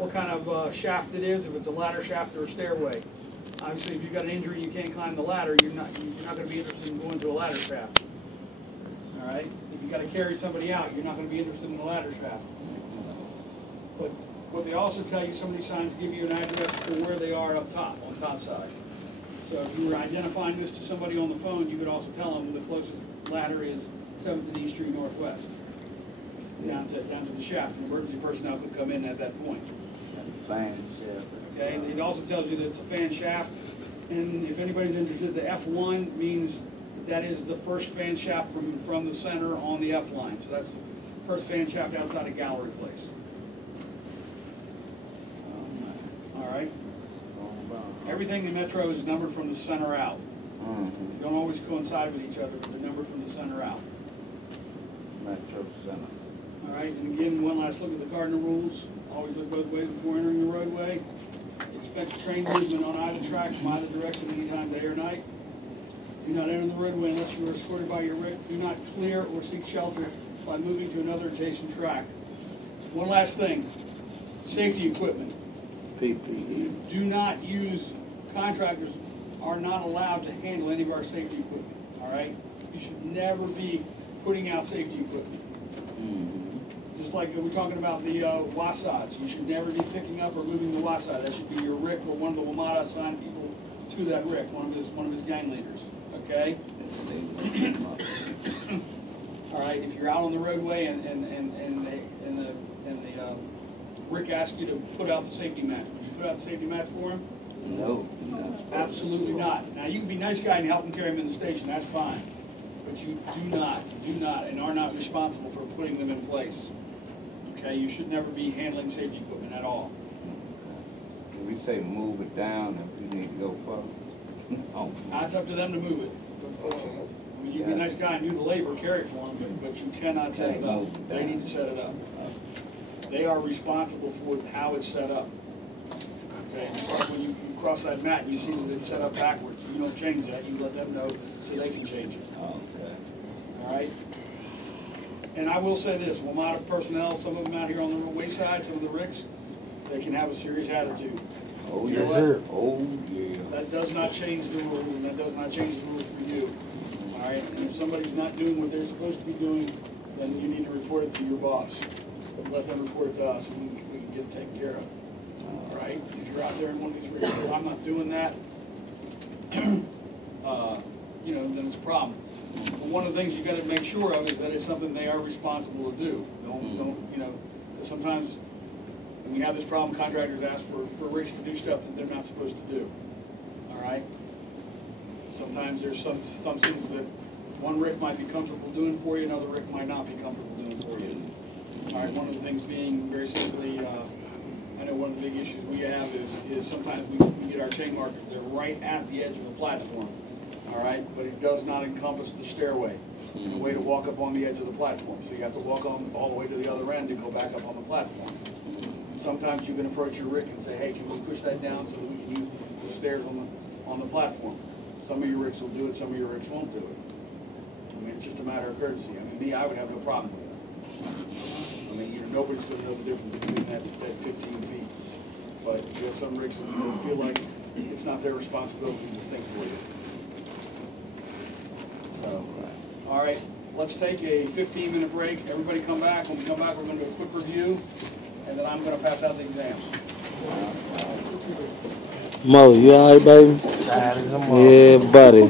what kind of shaft it is, if it's a ladder shaft or a stairway. Obviously, if you've got an injury, you can't climb the ladder, you're not going to be interested in going to a ladder shaft. All right? If you've got to carry somebody out, you're not going to be interested in the ladder shaft. But what they also tell you, some of these signs give you an address for where they are up top, on top side. So if you were identifying this to somebody on the phone, you could also tell them the closest ladder is 7th and East Street Northwest, down to the shaft. An emergency personnel could come in at that point. Fan shaft. Okay, and it also tells you that it's a fan shaft, and if anybody's interested, the F1 means that is the first fan shaft from the center on the F line. So that's the first fan shaft outside of Gallery Place. All right. Everything in Metro is numbered from the center out. They don't always coincide with each other, but they're numbered from the center out. Metro Center. All right, and again, one last look at the cardinal rules. Always look both ways before entering the roadway. Expect train movement on either track from either direction anytime, day or night. Do not enter the roadway unless you are escorted by your RIC. Do not clear or seek shelter by moving to another adjacent track. One last thing, safety equipment. PPE. Do not use, contractors are not allowed to handle any of our safety equipment, all right? You should never be putting out safety equipment. Just like we're talking about the WASADs, you should never be picking up or moving the WASAD. That should be your RIC or one of the WMATA assigned people to that RIC, one of his gang leaders, okay? All right, if you're out on the roadway and the RIC asks you to put out the safety mats, would you put out the safety mats for him? No. Absolutely not. Now, you can be a nice guy and help him carry him in the station, that's fine. But you do not, and are not responsible for putting them in place. Okay, you should never be handling safety equipment at all. Can we say move it down if we need to go further? Oh. It's up to them to move it. I mean, you be a nice guy and do the labor, carry it for them, but you cannot set it up. They need to set it up. They are responsible for how it's set up. Okay, when you cross that mat and you see that it's set up backwards, you don't change that. You let them know so they can change it. Okay. All right? And I will say this, WMATA personnel, some of them out here on the wayside, some of the RICs, they can have a serious attitude. Oh, You know yes, what? sir. Oh, yeah. That does not change the rules, and that does not change the rules for you. All right? And if somebody's not doing what they're supposed to be doing, then you need to report it to your boss. But let them report it to us, and we can get it taken care of. All right? If you're out there in one of these RICs, I'm not doing that, you know, then it's a problem. But one of the things you got to make sure of is that it's something they are responsible to do. Don't you know, because sometimes when we have this problem, contractors ask for RICs to do stuff that they're not supposed to do. All right? Sometimes there's some things that one RIC might be comfortable doing for you, another RIC might not be comfortable doing for you. All right, one of the things being very simply, I know one of the big issues we have is sometimes we get our chain markers, they're right at the edge of the platform. All right, but it does not encompass the stairway and a way to walk up on the edge of the platform. So you have to walk on all the way to the other end and go back up on the platform. Sometimes you can approach your RIC and say, hey, can we push that down so that we can use the stairs on the platform? Some of your RICs will do it, some of your RICs won't do it. I mean, it's just a matter of courtesy. I mean, me, I would have no problem with it. I mean, nobody's going to know the difference between that 15 feet. But you have some RICs that feel like it's not their responsibility to think for you. So, all right, let's take a 15-minute break. Everybody come back. When we come back, we're going to do a quick review, and then I'm going to pass out the exam. Mo, you all right, baby? Tired as a Yeah, buddy.